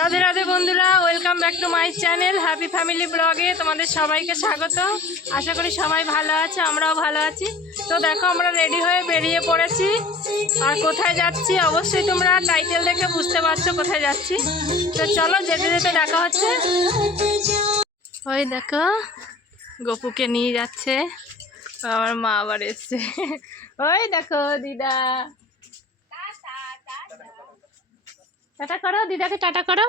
রাধে রাধে বন্ধুরা, welcome back to my channel happy family ব্লগে তোমাদের সবাইকে স্বাগত। আশা করি সবাই ভালো আছে, আমরাও ভালো আছি। তো দেখো আমরা রেডি হয়ে বেরিয়ে পড়েছি। আর কোথায় যাচ্ছি অবশ্যই তোমরা টাইটেল দেখে বুঝতে পারছো কোথায় যাচ্ছি। তো চলো যেতে যেতে দেখা হচ্ছে। ওই দেখো গপুকে নিয়ে যাচ্ছে, আমার মা আবার এসছে। ওই দেখো দিদা, টাটা করো দিদাকে, টাটা করো।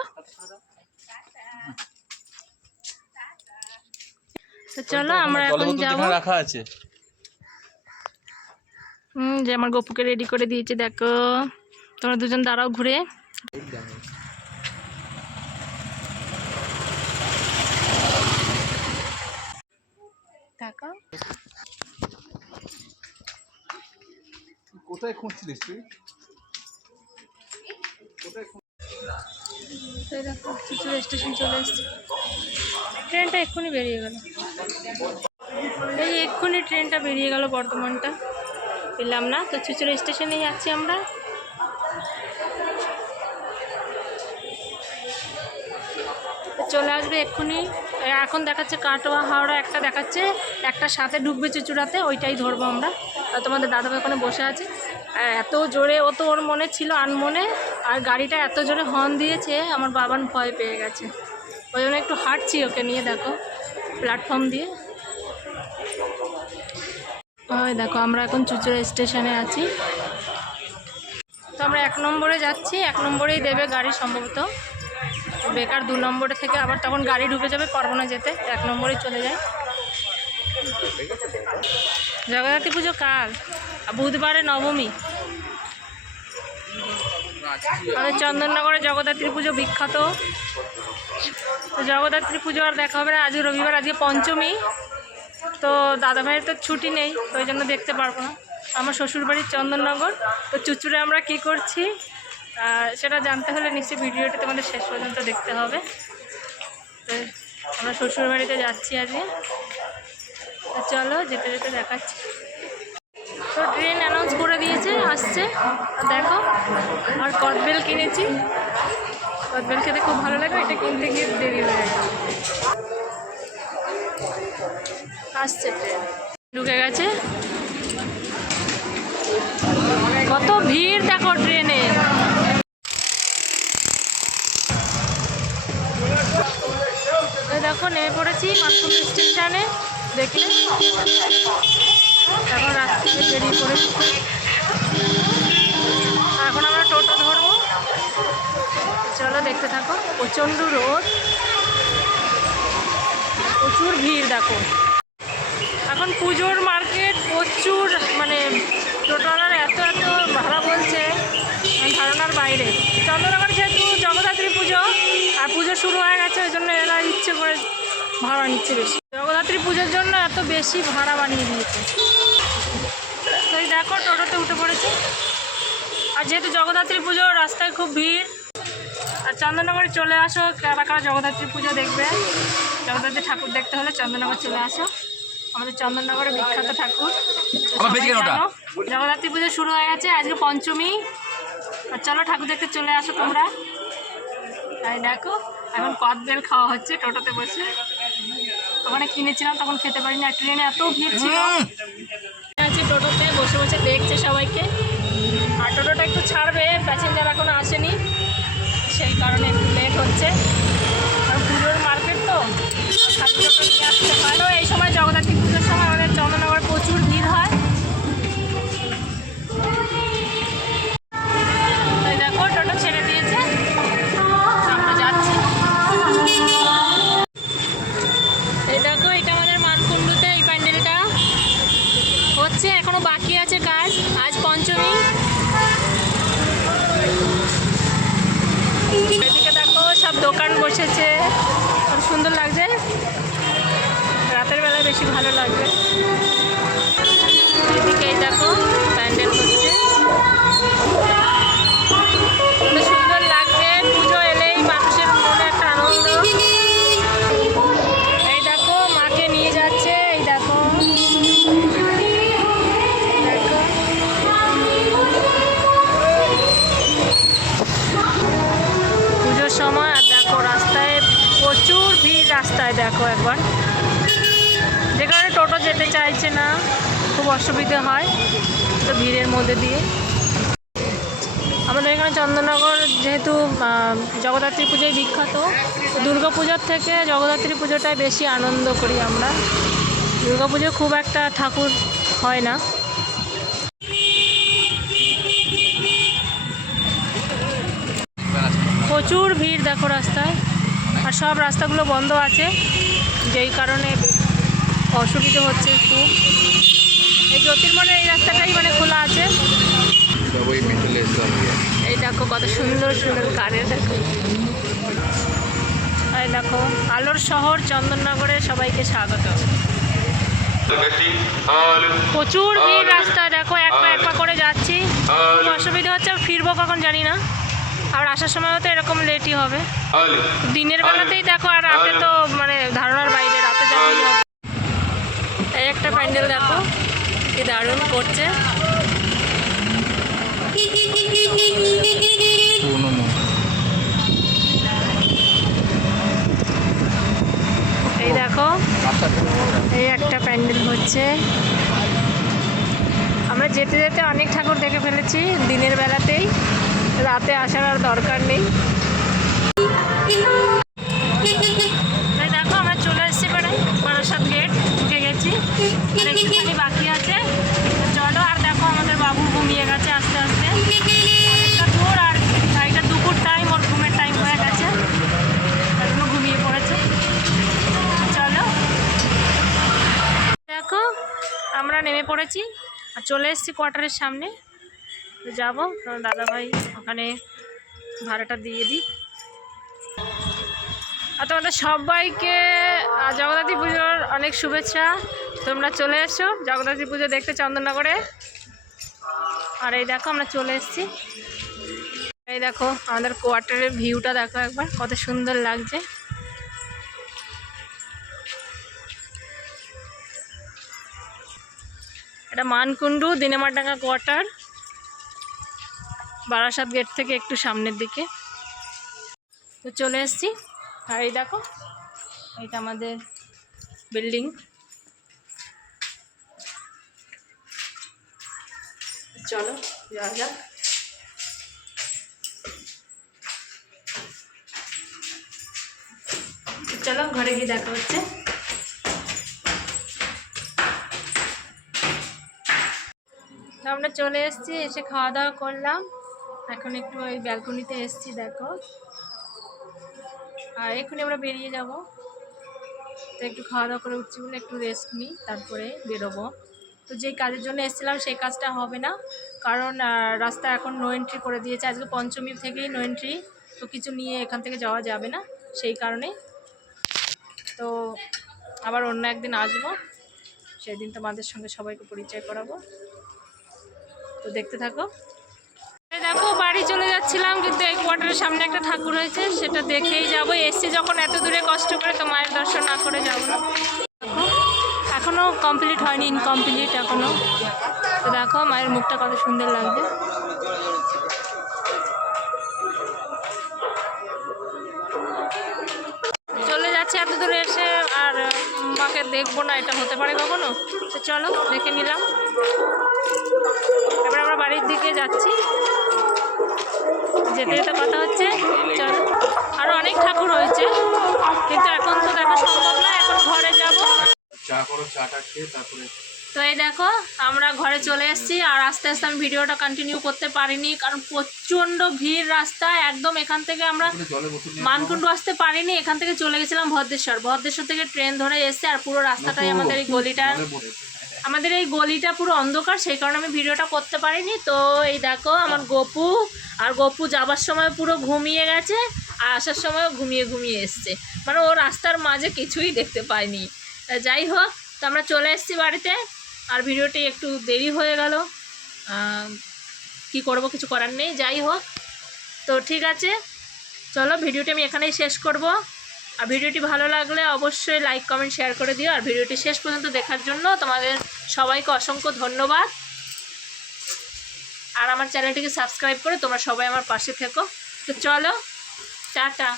তো চলো আমরা এখন যাবো। রাখা আছে যে আমার গপুকে রেডি করে দিয়েছে, দেখো তোমরা দুজন দাঁড়াও ঘুরে। দেখো কোথায় খুঁজছিলিস তুই? চিচুড়া স্টেশন চলে এসছে। ট্রেনটা এক্ষুনি বেরিয়ে গেল, এই এক্ষুনি ট্রেনটা বেরিয়ে গেল, বর্ধমানটা পেলাম না। তো চিচুড়া স্টেশনে যাচ্ছি আমরা। চলে আসবে এক্ষুনি। এখন দেখাচ্ছে কাটোয়া হাওড়া একটা দেখাচ্ছে, একটা সাথে ঢুকবে চুচুড়াতে, ওইটাই ধরবো আমরা। আর তোমাদের দাদাভাই ওখানে বসে আছে। এত জোরে, ও তো ওর মনে ছিল আনমনে, আর গাড়িটা এত জোরে হর্ন দিয়েছে আমার বাবান ভয় পেয়ে গেছে। ওই জন্য একটু হাঁটছি ওকে নিয়ে, দেখো প্ল্যাটফর্ম দিয়ে। ওই দেখো আমরা এখন চুচুড়া স্টেশনে আছি। তো আমরা 1 নম্বরে যাচ্ছি, 1 নম্বরেই দেবে গাড়ি সম্ভবত। বেকার 2 নম্বরে থেকে আবার তখন গাড়ি ঢুকে যাবে, পারবো না যেতে, 1 নম্বরেই চলে যায়। জগদ্ধাত্রী পুজো কাল, বুধবারে নবমী। আমাদের চন্দননগরে জগদ্ধাত্রী পুজো বিখ্যাত। তো জগদ্ধাত্রী পুজো আর দেখা হবে না, আজকে রবিবার, আজকে পঞ্চমী। তো দাদাভাইয়ের তো ছুটি নেই, তো ওই জন্য দেখতে পারবো না। আমার শ্বশুরবাড়ির চন্দননগর। তো চুচুড়ে আমরা কি করছি সেটা জানতে হলে নিশ্চয়ই ভিডিওটি তোমাদের শেষ পর্যন্ত দেখতে হবে। তো আমরা শ্বশুরবাড়িতে যাচ্ছি আজকে। তো চলো যেতে যেতে দেখাচ্ছি। তো ট্রেন অ্যানাউন্স করে দিয়েছে, আসছে। দেখো আর কদবেল কিনেছি, কদবেল খেতে খুব ভালো লাগে, এটা কিনতে গিয়ে দেরি হয়ে গেছে। আসছে ট্রেন, ঢুকে গেছে। কত ভিড় দেখো ট্রেনে। দেখো নেমে পড়েছি মানকুণ্ড স্টেশনে, দেখলে এখন রাস্তা থেকে বেরিয়ে পড়েছি। এখন আমরা টোটো ধরবো, চলো দেখতে থাকো। প্রচণ্ড রোদ, প্রচুর ভিড় দেখো। এখন পুজোর মার্কেট প্রচুর, মানে টোটোওয়ালার এত ভাড়া বলছে ধারণার বাইরে। চন্দননগর যেহেতু জগদ্ধাত্রী পুজো আর পুজো শুরু হয়ে গেছে, ওই জন্য এরা ইচ্ছে করে ভাড়া নিচ্ছে বেশি। জগদ্ধাত্রী পুজোর জন্য এত বেশি ভাড়া বানিয়ে দিয়েছে। তো এই দেখো টোটোতে উঠে পড়েছে। আর যেহেতু জগদ্ধাত্রী পুজো, রাস্তায় খুব ভিড়। আর চন্দননগরে চলে আসো, কারা কারা জগদ্ধাত্রী পুজো দেখবে, জগদ্ধাত্রী ঠাকুর দেখতে হলে চন্দননগর চলে আসো। আমাদের চন্দননগরের বিখ্যাত ঠাকুর। জগদ্ধাত্রী পুজো শুরু হয়ে গেছে, আজকে পঞ্চমী। আর চলো ঠাকুর দেখতে চলে আসো তোমরা। তাই দেখো এখন কদবেল খাওয়া হচ্ছে টোটোতে বসে। ওখানে কিনেছিলাম, তখন খেতে পারিনি, আর ট্রেনে এত ভিড় ছিল। আছে টোটোতে বসে বসে দেখছে সবাইকে। আর টোটোটা একটু ছাড়বে, প্যাসেঞ্জার এখনো আসেনি, সেই কারণে একটু লেট হচ্ছে। আর পুজোর মার্কেট তো খালি টোটো নিয়ে আসতে হয়। এই সময় জগদ্ধাত্রী পুজোর সময় আমাদের চন্দননগর প্রচুর ভিড় হয়। তাই দেখো টোটো ছেড়ে দিয়েছে, আমরা যাচ্ছি। এই দেখো এটা আমাদের মানকুণ্ডুতে, এই প্যান্ডেলটা হচ্ছে, এখনো বাকি আছে কাজ। আজ পঞ্চমী। এদিকে দেখো সব দোকান বসেছে, খুব সুন্দর লাগছে। রাতের বেলায় বেশি ভালো লাগবে। এদিকে দেখো প্যান্ডেল হচ্ছে, খুব সুন্দর লাগছে। পুজো এলেই মানুষের মনে একটা আনন্দ। এই দেখো মাকে নিয়ে যাচ্ছে, এই দেখো পুজোর সময় হয় দেখো একবার, যে কারণে টোটো যেতে চাইছে না, খুব অসুবিধে হয় তো ভিড়ের মধ্যে দিয়ে। আমাদের এখানে চন্দননগর যেহেতু জগদ্ধাত্রী পুজোয় বিখ্যাত, দুর্গা পুজোর থেকে জগদ্ধাত্রী পুজোটাই বেশি আনন্দ করি আমরা। দুর্গা পুজো খুব একটা ঠাকুর হয় না। প্রচুর ভিড় দেখো রাস্তায়, আর সব রাস্তাগুলো বন্ধ আছে, যেই কারণে অসুবিধা হচ্ছে খুব। এই জ্যোতির্মনের এই রাস্তাটাই মানে খোলা আছে। এই দেখো কত সুন্দর সুন্দর কারের, দেখো এই দেখো আলোর শহর চন্দননগরে সবাইকে স্বাগত। প্রচুর ভিড় রাস্তা, দেখো এক পা করে যাচ্ছি, খুব অসুবিধা হচ্ছে। ফিরবো কখন জানি না, আর আসার সময়ও তো এরকম লেটই হবে। দিনের বেলাতেই দেখো, আর রাতে তো মানে ধারণার বাইরে, রাতে যাবেই হবে। এই একটা প্যান্ডেল দেখো কি দারুণ করছে। এই দেখো এই একটা প্যান্ডেল হচ্ছে। আমরা যেতে যেতে অনেক ঠাকুর দেখে ফেলেছি দিনের বেলাতেই, রাতে আসার আর দরকার নেই। দেখো আমরা চলে এসেছি বারাসাত গেট, ঢুকে গেছি, আর একটুখানি বাকি আছে। চলো, আর দেখো আমাদের বাবু ঘুমিয়ে গেছে আস্তে আস্তে, অনেকটা দূর, আর এটা দুপুর টাইম, ওর ঘুমের টাইম হয়ে গেছে, এখনো ঘুমিয়ে পড়েছে। চলো, দেখো আমরা নেমে পড়েছি আর চলে এসেছি কোয়ার্টারের সামনে। যাবো, দাদাভাই ওখানে ভাড়াটা দিয়ে দিই। আর তোমাদের সবাইকে জগদ্ধাত্রী পুজোর অনেক শুভেচ্ছা। তোমরা চলে এসো জগদ্ধাত্রী পুজো দেখতে চন্দননগরে। আর এই দেখো আমরা চলে এসেছি, এই দেখো আমাদের কোয়ার্টারের ভিউটা দেখো একবার, কত সুন্দর লাগছে। এটা মানকুণ্ডু দিনেমারডাঙ্গা কোয়ার্টার, বারাসাত গেট থেকে একটু সামনের দিকে। তো চলে এসেছি, আর এই দেখো এটা আমাদের বিল্ডিং। চলো যাওয়া যাক। চলো ঘরে গিয়ে দেখা হচ্ছে। আমরা চলে এসেছি, এসে খাওয়া দাওয়া করলাম, এখন একটু ওই ব্যালকনিতে এসেছি দেখো, আর এক্ষুনি আমরা বেরিয়ে যাব। তো একটু খাওয়া দাওয়া করে উঠছি বলে একটু রেস্ট নিই, তারপরে বেরোবো। তো যেই কাজের জন্য এসেছিলাম সেই কাজটা হবে না, কারণ রাস্তা এখন নো এন্ট্রি করে দিয়েছে, আজকে পঞ্চমী থেকেই নো এন্ট্রি, তো কিছু নিয়ে এখান থেকে যাওয়া যাবে না, সেই কারণে। তো আবার অন্য একদিন আসবো, সেই দিন তোমাদের সঙ্গে সবাইকে পরিচয় করাবো, তো দেখতে থাকো। দেখো বাড়ি চলে যাচ্ছিলাম, কিন্তু এই কোয়ার্টারের সামনে একটা ঠাকুর হয়েছে, সেটা দেখেই যাবো। এসছি যখন এত দূরে কষ্ট করে, তো মায়ের দর্শন না করে যাবো না। দেখো এখনও কমপ্লিট হয়নি, ইনকমপ্লিট এখনও। তো দেখো মায়ের মুখটা কত সুন্দর লাগছে। চলে যাচ্ছে এত দূরে এসে, আর মাকে দেখবো না, এটা হতে পারে কখনো? তো চলো দেখে নিলাম। এবার আমরা বাড়ির দিকে যাচ্ছি, যেতে যেতে কথা হচ্ছে। চলো, আরও অনেক ঠাকুর হয়েছে, কিন্তু এখন তো দেখা সম্ভব না, এখন ঘরে যাব। তো এই দেখো আমরা ঘরে চলে এসেছি, আর আস্তে আস্তে আমি ভিডিওটা কন্টিনিউ করতে পারিনি, কারণ প্রচণ্ড ভিড় রাস্তায়। একদম এখান থেকে আমরা মানকুণ্ডু আসতে পারিনি, এখান থেকে চলে গেছিলাম ভদ্রেশ্বর থেকে ট্রেন ধরে এসছে, আর পুরো রাস্তাটাই আমাদের এই গলিটা পুরো অন্ধকার, সেই কারণে আমি ভিডিওটা করতে পারিনি। তো এই দেখো আমার গপু যাবার সময় পুরো ঘুমিয়ে গেছে, আর আসার সময়ও ঘুমিয়ে ঘুমিয়ে এসছে, মানে ও রাস্তার মাঝে কিছুই দেখতে পায়নি। যাই হোক, তো আমরা চলে এসেছি বাড়িতে, আর ভিডিওটি একটু দেরি হয়ে গেল, কি করব, কিছু করার নেই। যাই হোক, তো ঠিক আছে, চলো ভিডিওটি আমি এখানেই শেষ করব। আর ভিডিওটি ভালো লাগলে অবশ্যই লাইক কমেন্ট শেয়ার করে দিও, আর ভিডিওটি শেষ পর্যন্ত দেখার জন্য তোমাদের সবাইকে অসংখ্য ধন্যবাদ। আর আমার চ্যানেলটিকে সাবস্ক্রাইব করে তোমরা সবাই আমার পাশে থেকো। তো চলো, টাটা।